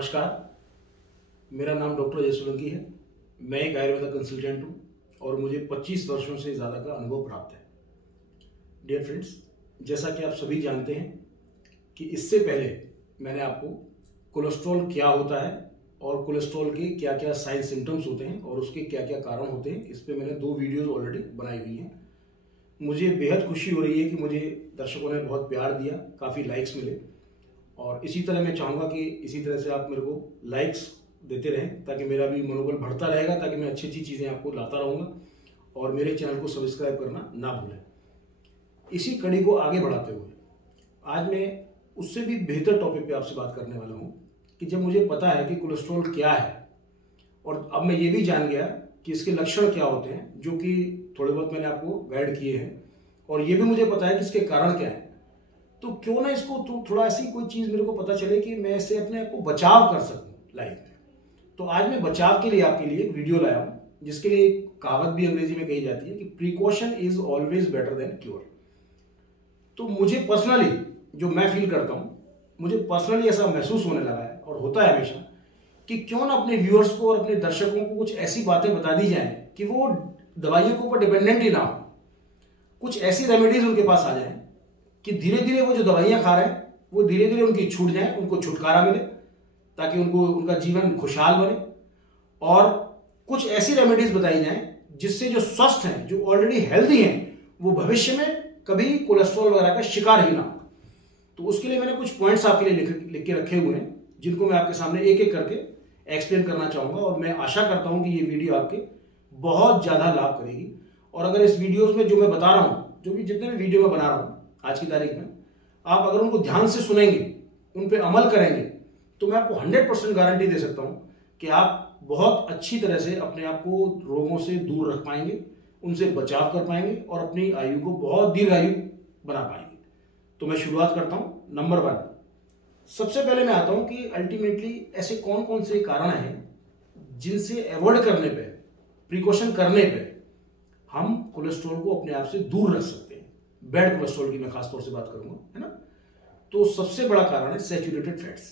नमस्कार, मेरा नाम डॉक्टर अजय सोलंकी है। मैं एक आयुर्वेदा कंसल्टेंट हूँ और मुझे 25 वर्षों से ज़्यादा का अनुभव प्राप्त है। डियर फ्रेंड्स, जैसा कि आप सभी जानते हैं कि इससे पहले मैंने आपको कोलेस्ट्रॉल क्या होता है और कोलेस्ट्रॉल के क्या क्या साइन सिम्टम्स होते हैं और उसके क्या क्या कारण होते हैं, इस पर मैंने 2 वीडियोज़ ऑलरेडी बनाई हुई हैं। मुझे बेहद खुशी हो रही है कि मुझे दर्शकों ने बहुत प्यार दिया, काफ़ी लाइक्स मिले और इसी तरह मैं चाहूँगा कि इसी तरह से आप मेरे को लाइक्स देते रहें ताकि मेरा भी मनोबल बढ़ता रहेगा, ताकि मैं अच्छी अच्छी चीज़ें आपको लाता रहूँगा और मेरे चैनल को सब्सक्राइब करना ना भूलें। इसी कड़ी को आगे बढ़ाते हुए आज मैं उससे भी बेहतर टॉपिक पे आपसे बात करने वाला हूँ कि जब मुझे पता है कि कोलेस्ट्रॉल क्या है और अब मैं ये भी जान गया कि इसके लक्षण क्या होते हैं, जो कि थोड़े बहुत मैंने आपको गाइड किए हैं, और ये भी मुझे पता है कि इसके कारण क्या है, तो क्यों ना इसको थोड़ा ऐसी कोई चीज़ मेरे को पता चले कि मैं इससे अपने आप को बचाव कर सकूं लाइफ में। तो आज मैं बचाव के लिए आपके लिए एक वीडियो लाया हूं, जिसके लिए एक कहावत भी अंग्रेजी में कही जाती है कि precaution is always better than cure. तो मुझे पर्सनली जो मैं फील करता हूं, मुझे पर्सनली ऐसा महसूस होने लगा है और होता है हमेशा कि क्यों ना अपने व्यूअर्स को और अपने दर्शकों को कुछ ऐसी बातें बता दी जाएं कि वो दवाइयों के ऊपर डिपेंडेंट ही ना हो। कुछ ऐसी रेमेडीज उनके पास आ जाए कि धीरे धीरे वो जो दवाइयां खा रहे हैं वो धीरे धीरे उनकी छूट जाए, उनको छुटकारा मिले, ताकि उनको उनका जीवन खुशहाल बने। और कुछ ऐसी रेमेडीज बताई जाएं जिससे जो स्वस्थ हैं, जो ऑलरेडी हेल्दी हैं, वो भविष्य में कभी कोलेस्ट्रॉल वगैरह का शिकार ही ना हो। तो उसके लिए मैंने कुछ पॉइंट्स आपके लिए लिख के रखे हुए हैं, जिनको मैं आपके सामने एक एक करके एक्सप्लेन करना चाहूंगा और मैं आशा करता हूं कि ये वीडियो आपके बहुत ज्यादा लाभ करेगी। और अगर इस वीडियोज में जो मैं बता रहा हूं, जो भी जितने भी वीडियो मैं बना रहा हूं आज की तारीख में, आप अगर उनको ध्यान से सुनेंगे, उन पे अमल करेंगे, तो मैं आपको 100% गारंटी दे सकता हूं कि आप बहुत अच्छी तरह से अपने आप को रोगों से दूर रख पाएंगे, उनसे बचाव कर पाएंगे और अपनी आयु को बहुत दीर्घायु बना पाएंगे। तो मैं शुरुआत करता हूं। नंबर 1, सबसे पहले मैं आता हूं कि अल्टीमेटली ऐसे कौन कौन से कारण हैं जिनसे अवॉइड करने पे, प्रिकॉशन करने पे हम कोलेस्ट्रॉल को अपने आप से दूर रख सकते हैं। बैड कोलेस्ट्रॉल की मैं खासतौर से बात करूंगा, है ना। तो सबसे बड़ा कारण है सैचुरेटेड फैट्स।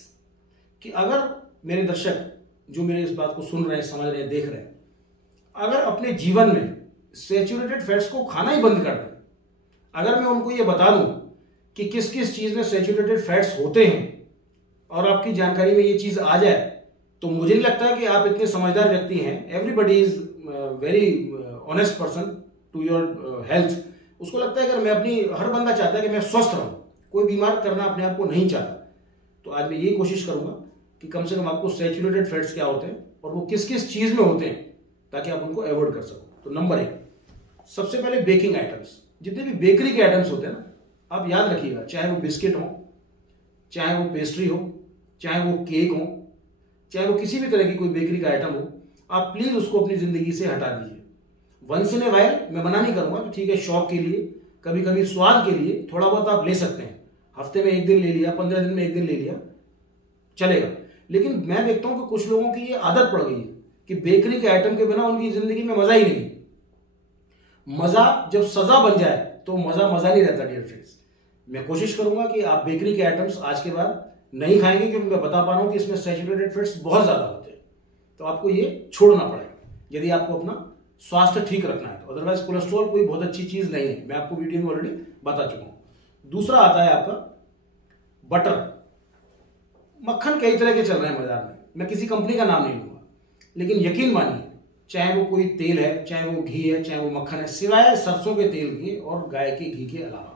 कि अगर मेरे दर्शक जो मेरे इस बात को सुन रहे हैं, समझ रहे हैं, देख रहे हैं, अगर अपने जीवन में सैचुरेटेड फैट्स को खाना ही बंद कर दें, अगर मैं उनको ये बता दूं कि किस किस चीज में सैचुरेटेड फैट्स होते हैं और आपकी जानकारी में ये चीज आ जाए, तो मुझे नहीं लगता कि आप इतने समझदार व्यक्ति हैं। Everybody is very honest person to your health. उसको लगता है अगर मैं अपनी, हर बंदा चाहता है कि मैं स्वस्थ रहूं, कोई बीमार करना अपने आप को नहीं चाहता। तो आज मैं यही कोशिश करूंगा कि कम से कम आपको सैचुरेटेड फैट्स क्या होते हैं और वो किस किस चीज में होते हैं, ताकि आप उनको अवॉइड कर सको। तो नंबर 1, सबसे पहले बेकिंग आइटम्स। जितने भी बेकरी के आइटम्स होते हैं ना, आप याद रखिएगा, चाहे वो बिस्किट हो, चाहे वो पेस्ट्री हो, चाहे वो केक हो, चाहे वो किसी भी तरह की कोई बेकरी का आइटम हो, आप प्लीज उसको अपनी जिंदगी से हटा दीजिए। वंस इन ए वाइल मैं मना नहीं करूंगा कि ठीक है, शौक के लिए, कभी कभी स्वाद के लिए थोड़ा बहुत आप ले सकते हैं। हफ्ते में 1 दिन ले लिया, 15 दिन में 1 दिन ले लिया, चलेगा। लेकिन मैं देखता हूं कि कुछ लोगों की ये आदत पड़ गई है कि बेकरी के आइटम के बिना उनकी जिंदगी में मजा ही नहीं। मजा जब सजा बन जाए तो मजा नहीं रहता। डियर फ्रेंड्स, मैं कोशिश करूंगा कि आप बेकरी के आइटम्स आज के बाद नहीं खाएंगे, क्योंकि मैं बता पा रहा हूं कि इसमें सैचुरेटेड फैट्स बहुत ज्यादा होते हैं। तो आपको ये छोड़ना पड़ेगा यदि आपको अपना स्वास्थ्य ठीक रखना है। तो अदरवाइज कोलेस्ट्रॉल कोई बहुत अच्छी चीज नहीं है, मैं आपको वीडियो में ऑलरेडी बता चुका हूं। दूसरा आता है आपका बटर। मक्खन कई तरह के चल रहे हैं बाजार में, मैं किसी कंपनी का नाम नहीं लूंगा, लेकिन यकीन मानिए, चाहे वो कोई तेल है, चाहे वो घी है, चाहे वो मक्खन है, सिवाय सरसों के तेल के और गाय के घी के अलावा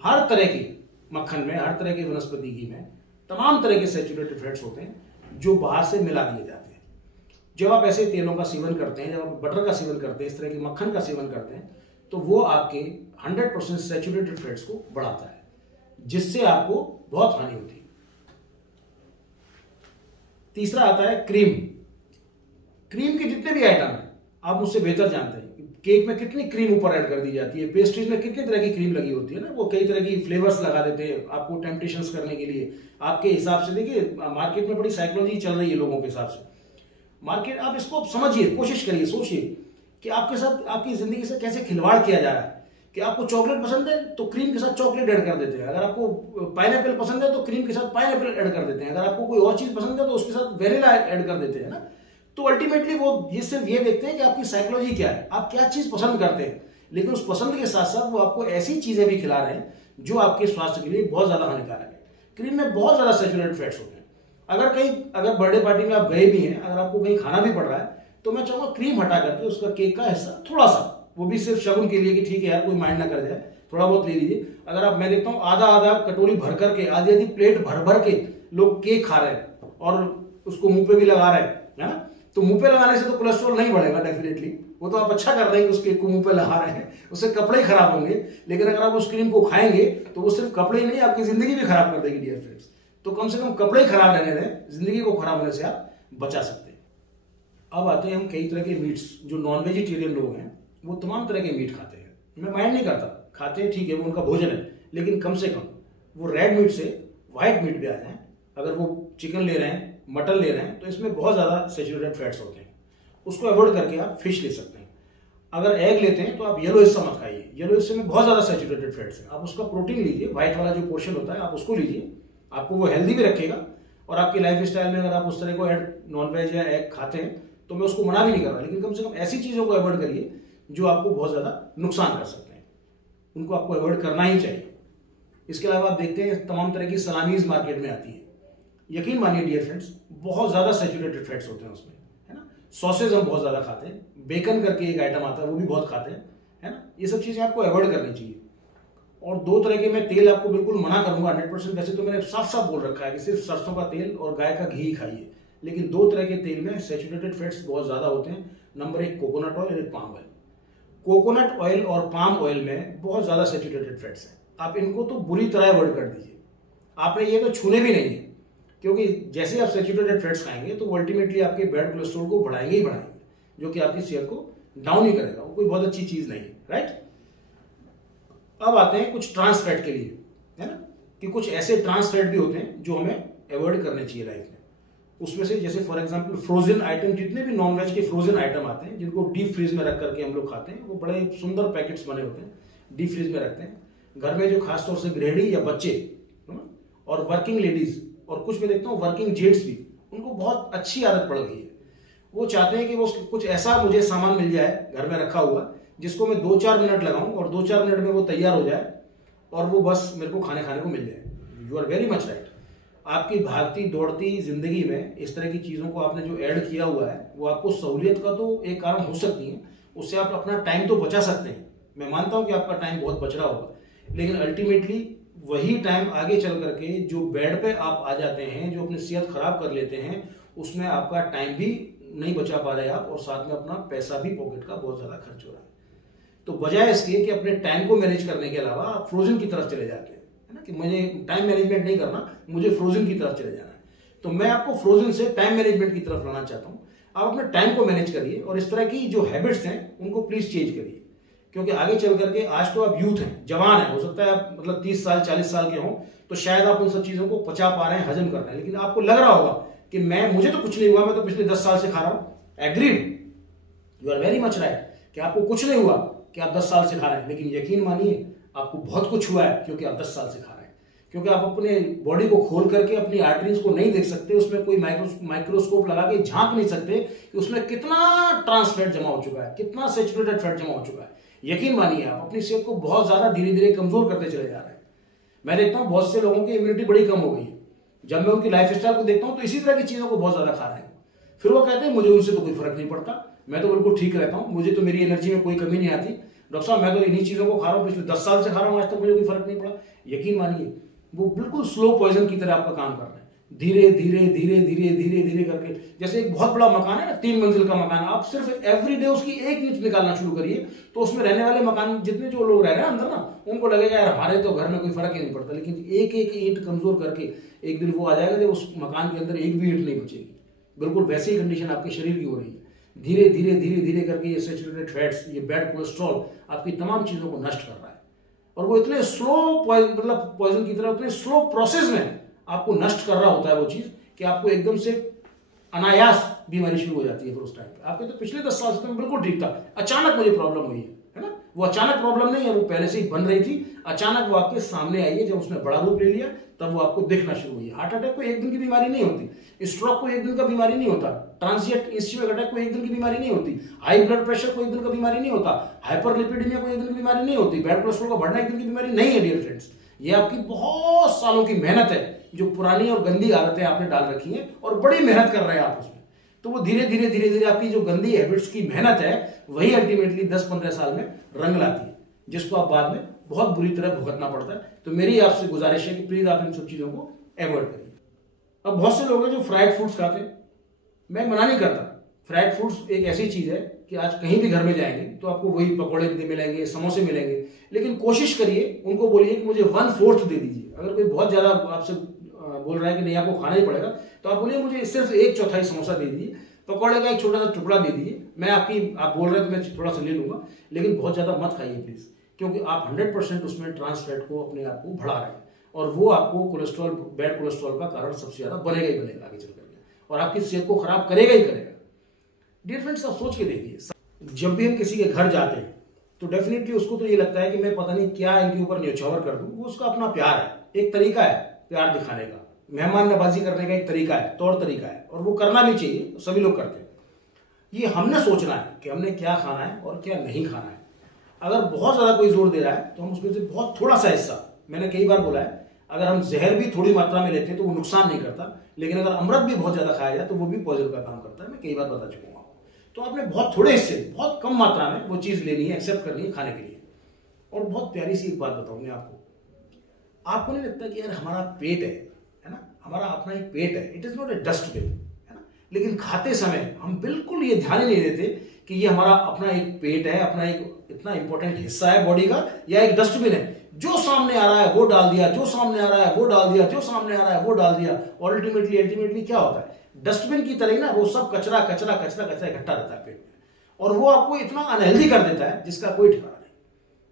हर तरह के मक्खन में, हर तरह के वनस्पति घी में तमाम तरह के सैचुरेटेड फैट्स होते हैं जो बाहर से मिला दिए जाते हैं। जब आप ऐसे तेलों का सेवन करते हैं, जब आप बटर का सेवन करते हैं, इस तरह के मक्खन का सेवन करते हैं, तो वो आपके 100% सैचुरेटेड फैट्स को बढ़ाता है, जिससे आपको बहुत हानि होती है। तीसरा आता है क्रीम। क्रीम के जितने भी आइटम हैं, आप मुझसे बेहतर जानते हैं केक में कितनी क्रीम ऊपर ऐड कर दी जाती है, पेस्ट्रीज में कितनी तरह की क्रीम लगी होती है ना, वो कई तरह की फ्लेवर्स लगा देते हैं आपको टेम्पटेशंस करने के लिए। आपके हिसाब से देखिए, मार्केट में बड़ी साइकोलॉजी चल रही है लोगों के हिसाब से। मार्केट, आप इसको समझिए, कोशिश करिए, सोचिए कि आपके साथ, आपकी जिंदगी से कैसे खिलवाड़ किया जा रहा है। कि आपको चॉकलेट पसंद है तो क्रीम के साथ चॉकलेट ऐड कर देते हैं, अगर आपको पाइनएप्पल पसंद है तो क्रीम के साथ पाइनएप्पल ऐड कर देते हैं, अगर आपको कोई और चीज पसंद है तो उसके साथ वेनिला ऐड कर देते हैं ना। तो अल्टीमेटली वो ये सिर्फ ये देखते हैं कि आपकी साइकोलॉजी क्या है, आप क्या चीज पसंद करते हैं, लेकिन उस पसंद के साथ साथ वो आपको ऐसी चीजें भी खिला रहे हैं जो आपके स्वास्थ्य के लिए बहुत ज्यादा हानिकारक है। क्रीम में बहुत ज्यादा सैचुरेटेड फैट्स होते हैं। अगर बर्थडे पार्टी में आप गए भी हैं, अगर आपको कहीं खाना भी पड़ रहा है, तो मैं चाहूंगा क्रीम हटा करके उसका केक का हिस्सा थोड़ा सा, वो भी सिर्फ शगुन के लिए कि ठीक है यार कोई माइंड ना कर जाए, थोड़ा बहुत ले लीजिए। अगर आप, मैं देखता हूँ आधा आधा कटोरी भर करके, आधी आधी प्लेट भर भर के लोग केक खा रहे हैं और उसको मुंह पे भी लगा रहे हैं, है ना। तो मुंह पे लगाने से तो कोलेस्ट्रॉल नहीं बढ़ेगा डेफिनेटली, वो तो आप अच्छा कर रहे हैं उस केक को मुंह पे लगा रहे हैं, उससे कपड़े ही खराब होंगे। लेकिन अगर आप उस क्रीम को खाएंगे तो वो सिर्फ कपड़े ही नहीं, आपकी जिंदगी भी खराब कर देगी डियर फ्रेंड्स। तो कम से कम कपड़े ही खराब रहने दें, जिंदगी को खराब होने से आप बचा सकते हैं। अब आते हैं हम कई तरह के मीट्स, जो नॉन वेजिटेरियन लोग हैं वो तमाम तरह के मीट खाते हैं। मैं माइंड नहीं करता, खाते हैं ठीक है, वो उनका भोजन है, लेकिन कम से कम वो रेड मीट से व्हाइट मीट पे आ जाएं। अगर वो चिकन ले रहे हैं, मटन ले रहे हैं, तो इसमें बहुत ज्यादा सैचुरेटेड फैट्स होते हैं, उसको अवॉइड करके आप फिश ले सकते हैं। अगर एग लेते हैं तो आप येलो हिस्सा मत खाइए, येलो हिस्से में बहुत ज्यादा सैचुरेटेड फैट्स है। आप उसका प्रोटीन लीजिए, व्हाइट वाला जो पोर्शन होता है आप उसको लीजिए, आपको वो हेल्दी भी रखेगा। और आपकी लाइफ स्टाइल में अगर आप उस तरह को नॉनवेज या एग खाते हैं तो मैं उसको मना भी नहीं कर रहा, लेकिन कम से कम ऐसी चीजों को अवॉइड करिए जो आपको बहुत ज्यादा नुकसान कर सकते हैं, उनको आपको अवॉइड करना ही चाहिए। इसके अलावा आप देखते हैं तमाम तरह की सलामीज मार्केट में आती है, यकीन मानिए डियर फ्रेंड्स बहुत ज्यादा सैचुरेटेड फैट्स होते हैं उसमें, है ना। सॉसेज हम बहुत ज्यादा खाते हैं, बेकन करके एक आइटम आता है वो भी बहुत खाते हैं, है ना। ये सब चीजें आपको अवॉइड करनी चाहिए। और दो तरह के मैं तेल आपको बिल्कुल मना करूंगा 100%, वैसे तो मैंने साफ साफ बोल रखा है कि सिर्फ सरसों का तेल और गाय का घी खाइए, लेकिन दो तरह के तेल में सैचुरेटेड फैट्स बहुत ज्यादा होते हैं। नंबर 1 कोकोनट ऑयल और एक पाम ऑयल। कोकोनट ऑयल और पाम ऑयल में बहुत ज्यादा सैचुरेटेड फैट्स हैं, आप इनको तो बुरी तरह अवॉइड कर दीजिए। आपने ये तो छूने भी नहीं है, क्योंकि जैसे आप सैचुरेटेड फैट्स खाएंगे तो वो अल्टीमेटली आपके बैड कोलेस्ट्रॉल को बढ़ाएंगे ही बढ़ाएंगे, जो कि आपकी सेहत को डाउन ही करेगा, वो कोई बहुत अच्छी चीज नहीं है, राइट। अब आते हैं कुछ ट्रांस फैट के लिए, है ना, कि कुछ ऐसे ट्रांस फैट भी होते हैं जो हमें अवॉइड करने चाहिए लाइफ में। उसमें से जैसे फॉर एग्जांपल फ्रोजन आइटम, जितने भी नॉनवेज के फ्रोजन आइटम आते हैं जिनको डीप फ्रीज में रख करके हम लोग खाते हैं, वो बड़े सुंदर पैकेट्स बने होते हैं, डीप फ्रीज में रखते हैं। घर में जो खासतौर से गृहिणी या बच्चे और वर्किंग लेडीज और कुछ मैं देखता हूँ वर्किंग जेंट्स भी, उनको बहुत अच्छी आदत पड़ गई है। वो चाहते हैं कि वो कुछ ऐसा मुझे सामान मिल जाए घर में रखा हुआ जिसको मैं 2-4 मिनट लगाऊं और 2-4 मिनट में वो तैयार हो जाए और वो बस मेरे को खाने को मिल जाए। You are very much right. आपकी भागती दौड़ती जिंदगी में इस तरह की चीजों को आपने जो ऐड किया हुआ है वो आपको सहूलियत का तो एक कारण हो सकती है, उससे आप अपना टाइम तो बचा सकते हैं। मैं मानता हूं कि आपका टाइम बहुत बच रहा होगा, लेकिन अल्टीमेटली वही टाइम आगे चल करके जो बेड पे आप आ जाते हैं, जो अपनी सेहत खराब कर लेते हैं, उसमें आपका टाइम भी नहीं बचा पा रहे आप और साथ में अपना पैसा भी पॉकेट का बहुत ज्यादा खर्च हो रहा है। तो बजाय इसके कि अपने टाइम को मैनेज करने के अलावा आप फ्रोजन की तरफ चले जाते हैं, है ना, कि मुझे टाइम मैनेजमेंट नहीं करना, मुझे फ्रोजन की तरफ चले जाना है। तो मैं आपको फ्रोजन से टाइम मैनेजमेंट की तरफ लाना चाहता हूं। आप अपने टाइम को मैनेज करिए और इस तरह की जो हैबिट्स हैं उनको प्लीज चेंज करिए, क्योंकि आगे चल करके, आज तो आप यूथ हैं, जवान है, हो सकता है आप मतलब 30 साल 40 साल के हों तो शायद आप उन सब चीजों को पचा पा रहे हैं, हजम कर रहे हैं, लेकिन आपको लग रहा होगा कि मुझे तो कुछ नहीं हुआ, मैं तो पिछले 10 साल से खा रहा हूं। Agreed, you are very much right कि आपको कुछ नहीं हुआ कि आप 10 साल से खा रहे हैं, लेकिन यकीन मानिए आपको बहुत कुछ हुआ है क्योंकि आप 10 साल से खा रहे हैं। क्योंकि आप अपने बॉडी को खोल करके अपनी आर्टरीज को नहीं देख सकते, उसमें कोई माइक्रोस्कोप लगा के झांक नहीं सकते कि उसमें कितना ट्रांस फैट जमा हो चुका है, कितना सैचुरेटेड फैट जमा हो चुका है। यकीन मानिए आप अपनी सेहत को बहुत ज्यादा धीरे धीरे कमजोर करते चले जा रहे हैं। मैं देखता हूं बहुत से लोगों की इम्यूनिटी बड़ी कम हो गई है। जब मैं उनकी लाइफ स्टाइल को देखता हूं तो इसी तरह की चीजों को बहुत ज्यादा खा रहे हैं। फिर वो कहते हैं मुझे उनसे तो कोई फर्क नहीं पड़ता, मैं तो बिल्कुल ठीक रहता हूं, मुझे तो मेरी एनर्जी में कोई कमी नहीं आती, डॉक्टर साहब मैं तो इन्हीं चीजों को खा रहा हूं, पिछले 10 साल से खा रहा हूं, आज तक मुझे कोई फर्क नहीं पड़ा। यकीन मानिए वो बिल्कुल स्लो पॉइजन की तरह आपका काम कर रहे हैं, धीरे धीरे धीरे धीरे धीरे धीरे करके। जैसे एक बहुत बड़ा मकान है ना, 3 मंजिल का मकान, आप सिर्फ एवरीडे उसकी एक ईंट निकालना शुरू करिए तो उसमें रहने वाले मकान जितने जो लोग रह रहे हैं अंदर ना, उनको लगेगा यार हमारे तो घर में कोई फर्क ही नहीं पड़ता। लेकिन एक एक ईंट कमजोर करके एक दिन वो आ जाएगा जब उस मकान के अंदर एक भी ईंट नहीं बचेगी। बिल्कुल वैसी ही कंडीशन आपके शरीर की हो रही है। धीरे धीरे धीरे धीरे करके ये सैचुरेटेड फैट्स, ये बैड कोलेस्ट्रॉल आपकी तमाम चीजों को नष्ट कर रहा है, और वो इतने स्लो मतलब पॉइजन की तरह इतने स्लो प्रोसेस में आपको नष्ट कर रहा होता है वो चीज कि आपको एकदम से अनायास बीमारी शुरू हो जाती है। फिर उस टाइम पे आपके तो पिछले 10 साल से तो बिल्कुल ठीक था, अचानक मुझे प्रॉब्लम हुई है ना, वो अचानक प्रॉब्लम नहीं है, वो पहले से ही बन रही थी, अचानक वो आपके सामने आई है। जब उसने बड़ा रूप ले लिया तब वो आपको दिखना शुरू हुई। हार्ट अटैक कोई एक दिन की बीमारी नहीं होती, स्ट्रोक कोई एक दिन का बीमारी नहीं होता, ट्रांसिएंट इस्चुअक अटैक कोई एक दिन की बीमारी नहीं होती, हाई ब्लड प्रेशर कोई एक दिन का बीमारी नहीं होता, हाइपरलिपिडेमिया कोई एक दिन की बीमारी नहीं होती, बैड कोलेस्ट्रॉल का बढ़ना एक दिन की बीमारी नहीं है डियर फ्रेंड्स। ये आपकी बहुत सालों की मेहनत है, जो पुरानी और गंदी आदतें आपने डाल रखी हैं और बड़ी मेहनत कर रहे हैं आप उसमें। तो वो धीरे धीरे धीरे धीरे आपकी जो गंदी हैबिट्स की मेहनत है वही अल्टीमेटली 10-15 साल में रंग लाती है, जिसको आप बाद में बहुत बुरी तरह भुगतना पड़ता है। तो मेरी आपसे गुजारिश है कि प्लीज आप इन सब चीजों को अवॉइड करिए। अब बहुत से लोग हैं जो फ्राइड फूड्स खाते हैं, मैं मना नहीं करता। फ्राइड फूड्स एक ऐसी चीज है कि आज कहीं भी घर में जाएंगे तो आपको वही पकौड़े मिलेंगे, समोसे मिलेंगे, लेकिन कोशिश करिए, उनको बोलिए कि मुझे 1/4 दे दीजिए। अगर कोई बहुत ज्यादा आपसे बोल रहा है कि नहीं आपको खाना ही पड़ेगा, तो आप बोलिए मुझे सिर्फ 1/4 समोसा दे दीजिए, पकौड़े का एक छोटा सा टुकड़ा दे दीजिए, मैं आप बोल रहे हैं तो मैं थोड़ा सा ले लूंगा, लेकिन बहुत ज्यादा मत खाइए प्लीज, क्योंकि आप 100% उसमें ट्रांस फैट को अपने आप को बढ़ा रहे हैं और वो आपको कोलेस्ट्रॉल, बैड कोलेस्ट्रॉल का कारण सबसे ज्यादा बनेगा ही बनेगा आगे चल करके, और आपकी सेहत को खराब करेगा ही करेगा। डियर फ्रेंड्स, आप सोच के देखिए, जब भी हम किसी के घर जाते हैं तो डेफिनेटली उसको तो ये लगता है कि मैं पता नहीं क्या इनके ऊपर न्यौछावर कर दूं। वो उसका अपना प्यार है, एक तरीका है प्यार दिखाने का, मेहमान नवाजी करने का एक तरीका है, तौर तरीका है, और वो करना भी चाहिए, सभी लोग करते हैं। ये हमने सोचना है कि हमने क्या खाना है और क्या नहीं खाना है। अगर बहुत ज्यादा कोई जोर दे रहा है तो हम उसमें से बहुत थोड़ा सा हिस्सा, मैंने कई बार बोला है, अगर हम जहर भी थोड़ी मात्रा में लेते हैं तो वो नुकसान नहीं करता, लेकिन अगर अमृत भी बहुत ज्यादा खाया जाए तो वो भी पॉइजन का काम करता है। मैं कई बार बता चुका हूं आपको। तो आपने बहुत थोड़े हिस्से, बहुत कम मात्रा में वो चीज लेनी है, एक्सेप्ट करनी है खाने के लिए। और बहुत प्यारी सी एक बात बताऊं मैं आपको नहीं लगता कि यार हमारा पेट है ना, हमारा अपना एक पेट है, it is not A dustbin, है ना, लेकिन खाते समय हम बिल्कुल ये ध्यान ही नहीं देते कि ये हमारा अपना एक पेट है, अपना एक इतना इंपॉर्टेंट हिस्सा है बॉडी का, या एक डस्टबिन है, जो सामने आ रहा है वो डाल दिया, जो सामने आ रहा है वो डाल दिया, जो सामने आ रहा है वो डाल दिया, और अल्टीमेटली क्या होता है, डस्टबिन की तरह ही ना वो सब कचरा कचरा कचरा कचरा इकट्ठा रहता है पेट में, और वो आपको इतना अनहेल्दी कर देता है जिसका कोई ठिकाना नहीं।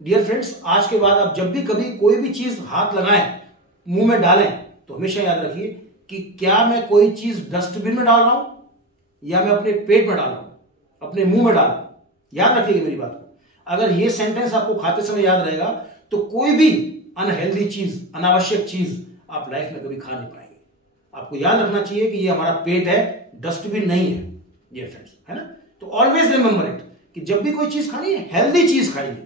डियर फ्रेंड्स, आज के बाद आप जब भी कभी कोई भी चीज हाथ लगाएं, मुंह में डालें, तो हमेशा याद रखिए कि क्या मैं कोई चीज डस्टबिन में डाल रहा हूं या मैं अपने पेट में डाल रहा हूं, अपने मुंह में डाल रहा हूं। याद रखिएगा मेरी बात को। अगर ये सेंटेंस आपको खाते समय याद रहेगा तो कोई भी अनहेल्दी चीज, अनावश्यक चीज आप लाइफ में कभी खा नहीं पाएंगे। आपको याद रखना चाहिए कि ये हमारा पेट है, डस्टबिन नहीं है ये फ्रेंड्स, है ना। तो ऑलवेज रिमेंबर इट कि जब भी कोई चीज खानी है, हेल्दी चीज खाइए,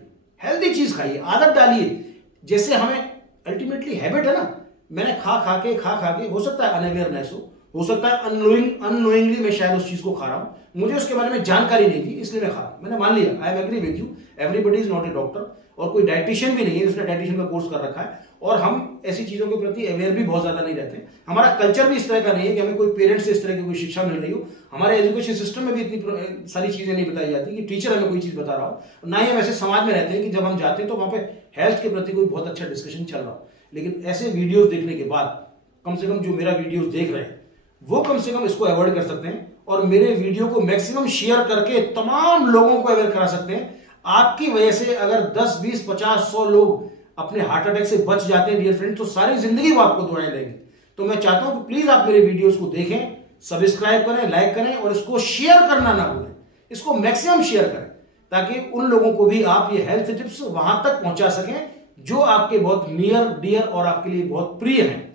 हेल्दी चीज खाइए, आदत डालिए। जैसे हमें अल्टीमेटली हैबिट है ना, मैंने खा खा के हो सकता है अनअवेयरनेस हो सकता है अननोइंगली मैं शायद उस चीज को खा रहा हूं, मुझे उसके बारे में जानकारी नहीं थी इसलिए मैं खा रहा हूं, मैंने मान लिया। I am agree with you, everybody is not a doctor, और कोई डाइटिशियन भी नहीं है जिसने डाइटिशियन का कोर्स कर रखा है, और हम ऐसी चीजों के प्रति अवेयर भी बहुत ज्यादा नहीं रहते। हमारा कल्चर भी इस तरह का नहीं है कि हमें कोई पेरेंट्स से इस तरह की कोई शिक्षा मिल रही हो। हमारे एजुकेशन सिस्टम में भी इतनी सारी चीजें नहीं बताई जाती कि टीचर हमें कोई चीज बता रहा हो, ना ही हम ऐसे समाज में रहते हैं कि जब हम जाते हैं तो वहां पे हेल्थ के प्रति कोई बहुत अच्छा डिस्कशन चल रहा हो। लेकिन ऐसे वीडियोस देखने के बाद कम से कम जो मेरा वीडियोस देख रहे हैं वो कम से कम इसको अवॉइड कर सकते हैं, और मेरे वीडियो को मैक्सिमम शेयर करके तमाम लोगों को अवेयर करा सकते हैं। आपकी वजह से अगर 10, 20, 50, 100 लोग अपने हार्ट अटैक से बच जाते हैं डियर फ्रेंड, तो सारी जिंदगी वो आपको दुआएं देंगे। तो मैं चाहता हूं कि प्लीज आप मेरे वीडियोस को देखें, सब्सक्राइब करें, लाइक करें, और इसको शेयर करना ना भूलें, इसको मैक्सिमम शेयर करें, ताकि उन लोगों को भी आप ये हेल्थ टिप्स वहां तक पहुंचा सकें जो आपके बहुत नियर डियर और आपके लिए बहुत प्रिय हैं।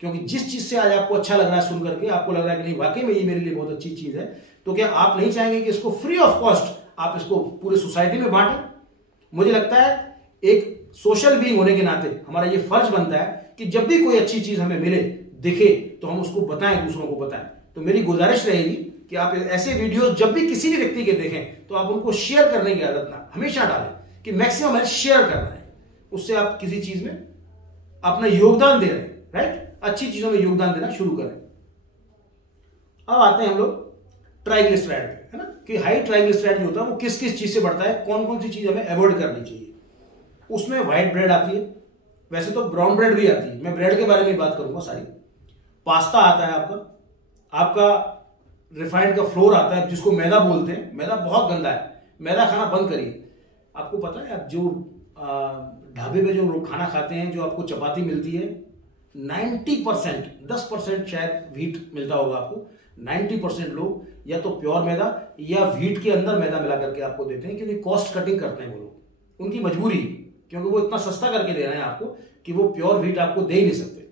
क्योंकि जिस चीज से आज आपको अच्छा लग रहा है सुन करके, आपको लग रहा है कि नहीं वाकई में ये मेरे लिए बहुत अच्छी चीज है, तो क्या आप नहीं चाहेंगे कि इसको फ्री ऑफ कॉस्ट आप इसको पूरे सोसाइटी में बांटें? मुझे लगता है एक सोशल बीइंग होने के नाते हमारा ये फर्ज बनता है कि जब भी कोई अच्छी चीज हमें मिले, दिखे, तो हम उसको बताएं, दूसरों को बताएं। तो मेरी गुजारिश रहेगी कि आप ऐसे वीडियोस जब भी किसी भी व्यक्ति के देखें तो आप उनको शेयर करने की आदत ना हमेशा डालें, कि मैक्सिमम शेयर करना है, उससे आप किसी चीज में अपना योगदान दे रहे हैं, राइट। अच्छी चीजों में योगदान देना शुरू करें। अब आते हैं हम लोग ट्राइग्लिसराइड पे, है ना, कि हाई ट्राइग्लिसराइड जो होता है वो किस किस चीज से बढ़ता है, कौन कौन सी चीज हमें अवॉइड करनी चाहिए। उसमें व्हाइट ब्रेड आती है, वैसे तो ब्राउन ब्रेड भी आती है, मैं ब्रेड के बारे में बात करूंगा सारी। पास्ता आता है आपका रिफाइंड का फ्लोर आता है जिसको मैदा बोलते हैं। मैदा बहुत गंदा है, मैदा खाना बंद करिए। आपको पता है, आप जो ढाबे में जो लोग खाना खाते हैं, जो आपको चपाती मिलती है, 90%, 10% शायद व्हीट मिलता होगा आपको, 90% लोग या तो प्योर मैदा या व्हीट के अंदर मैदा मिला करके आपको देते हैं, क्योंकि कॉस्ट कटिंग करते हैं वो लोग, उनकी मजबूरी, क्योंकि वो इतना सस्ता करके दे रहे हैं आपको कि वो प्योर व्हीट आपको दे ही नहीं सकते।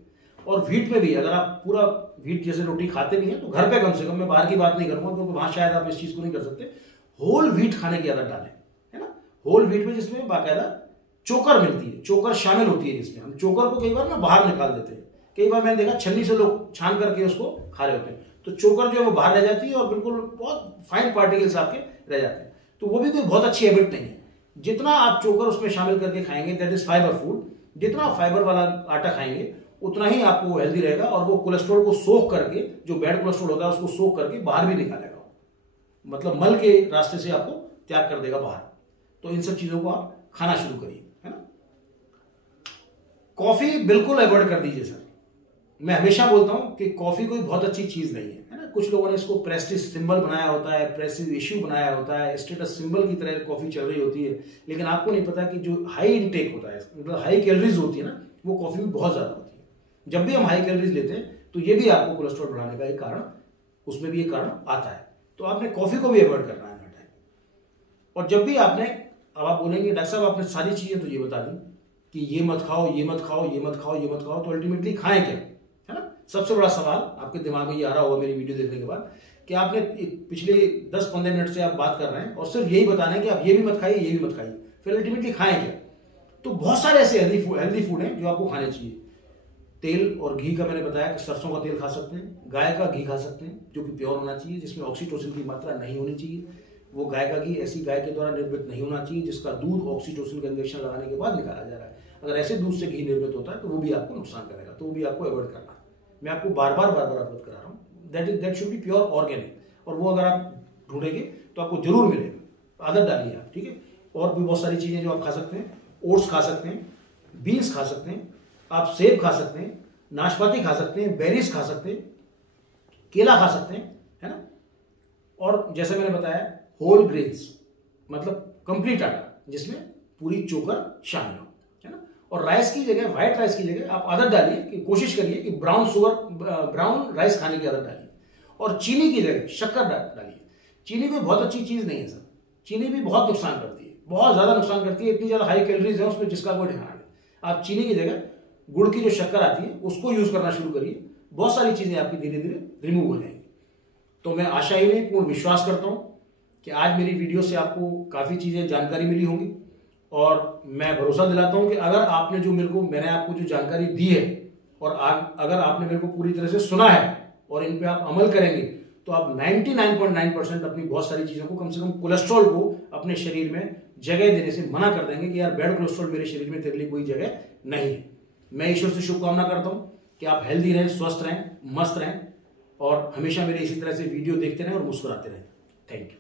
और व्हीट में भी अगर आप पूरा व्हीट जैसे रोटी खाते नहीं है तो घर पे कम से कम, मैं बाहर की बात नहीं करूंगा क्योंकि वहां शायद आप इस चीज को नहीं कर सकते, होल व्हीट खाने की आदत डालें, है ना। होल व्हीट में जिसमें बाकायदा चोकर मिलती है, चोकर शामिल होती है, जिसमें हम चोकर को कई बार ना बाहर निकाल देते हैं। कई बार मैंने देखा छन्नी से लोग छान करके उसको खा रहे होते हैं, तो चोकर जो है वो बाहर रह जाती है और बिल्कुल बहुत फाइन पार्टिकल्स आपके रह जाते हैं। तो वो भी कोई बहुत अच्छी हैबिट नहीं है। जितना आप चोकर उसमें शामिल करके खाएंगे, दैट इज फाइबर फूड, जितना फाइबर वाला आटा खाएंगे उतना ही आपको हेल्दी रहेगा, और वो कोलेस्ट्रॉल को सोख करके, जो बैड कोलेस्ट्रॉल होता है उसको सोख करके बाहर भी निकालेगा, मतलब मल के रास्ते से आपको त्याग कर देगा बाहर। तो इन सब चीजों को आप खाना शुरू करिए, है ना। कॉफी बिल्कुल अवॉइड कर दीजिए सर। मैं हमेशा बोलता हूं कि कॉफी कोई बहुत अच्छी चीज नहीं है ना। कुछ लोगों ने इसको प्रेस्टीज सिंबल बनाया होता है, प्रेस्टीज इश्यू बनाया होता है, स्टेटस सिंबल की तरह कॉफी चल रही होती है, लेकिन आपको नहीं पता कि जो हाई इंटेक होता है, मतलब हाई कैलोरीज होती है ना, वो कॉफी में बहुत ज्यादा होती है। जब भी हम हाई कैलोरीज लेते हैं तो ये भी आपको कोलेस्ट्रॉल बढ़ाने का एक कारण, उसमें भी एक कारण आता है। तो आपने कॉफी को भी अवॉइड करना है टाइम। और जब भी आपने, अब आप बोलेंगे डॉक्टर साहब आपने सारी चीजें तो ये बता दी कि ये मत खाओ, ये मत खाओ, ये मत खाओ, ये मत खाओ, तो अल्टीमेटली खाएं क्या, है ना। सबसे बड़ा सवाल आपके दिमाग में ये आ रहा होगा मेरी वीडियो देखने के बाद कि आपने पिछले 10-15 मिनट से आप बात कर रहे हैं और सिर्फ यही बताना है कि आप ये भी मत खाइए, ये भी मत खाइए, फिर अल्टीमेटली खाएं क्या। तो बहुत सारे ऐसे हेल्दी फूड हैं जो आपको खाने चाहिए। तेल और घी का मैंने बताया कि सरसों का तेल खा सकते हैं, गाय का घी खा सकते हैं जो कि प्योर होना चाहिए, जिसमें ऑक्सीटोसिन की मात्रा नहीं होनी चाहिए। वो गाय का घी ऐसी गाय के द्वारा निर्मित नहीं होना चाहिए जिसका दूध ऑक्सीटोसिन का इंजेक्शन लगाने के बाद निकाला जा रहा है। अगर ऐसे दूध से घी निर्मित होता है तो वो भी आपको नुकसान करेगा, तो वो भी आपको अवॉइड करना है। मैं आपको बार बार अवगत करा रहा हूँ, that should be pure organic, और वो अगर आप ढूंढेंगे तो आपको जरूर मिलेगा। आदत डालिए आप, ठीक है। और भी बहुत सारी चीजें जो आप खा सकते हैं, ओट्स खा सकते हैं, बीन्स खा सकते हैं, आप सेब खा सकते हैं, नाशपाती खा सकते हैं, बेरीज खा सकते हैं, केला खा सकते हैं, है ना। और जैसे मैंने बताया होल ग्रेन्स, मतलब कंप्लीट आटा जिसमें पूरी चोकर शामिल हो, है ना। और राइस की जगह, व्हाइट राइस की जगह आप आदत डालिए कि कोशिश करिए कि ब्राउन राइस खाने की आदत डालिए, और चीनी की जगह शक्कर डालिए। चीनी कोई बहुत अच्छी चीज नहीं है सर, चीनी भी बहुत नुकसान करती है, बहुत ज्यादा नुकसान करती है, इतनी ज्यादा हाई कैलोरीज है उसमें जिसका कोई ठिकाना नहीं। आप चीनी की जगह गुड़ की जो शक्कर आती है उसको यूज करना शुरू करिए, बहुत सारी चीजें आपकी धीरे धीरे रिमूव हो जाएंगी। तो मैं आशा ही नहीं, पूर्ण विश्वास करता हूं कि आज मेरी वीडियो से आपको काफी चीजें जानकारी मिली होंगी, और मैं भरोसा दिलाता हूं कि अगर आपने जो मैंने आपको जो जानकारी दी है, और अगर आपने मेरे को पूरी तरह से सुना है और इन पे आप अमल करेंगे, तो आप 99.9% अपनी बहुत सारी चीजों को, कम से कम कोलेस्ट्रॉल को अपने शरीर में जगह देने से मना कर देंगे कि यार बैड कोलेस्ट्रॉल मेरे शरीर में तेरे लिए कोई जगह नहीं है। मैं ईश्वर से शुभकामना करता हूं कि आप हेल्दी रहें, स्वस्थ रहें, मस्त रहें, और हमेशा मेरे इसी तरह से वीडियो देखते रहें और मुस्कुराते रहें। Thank you.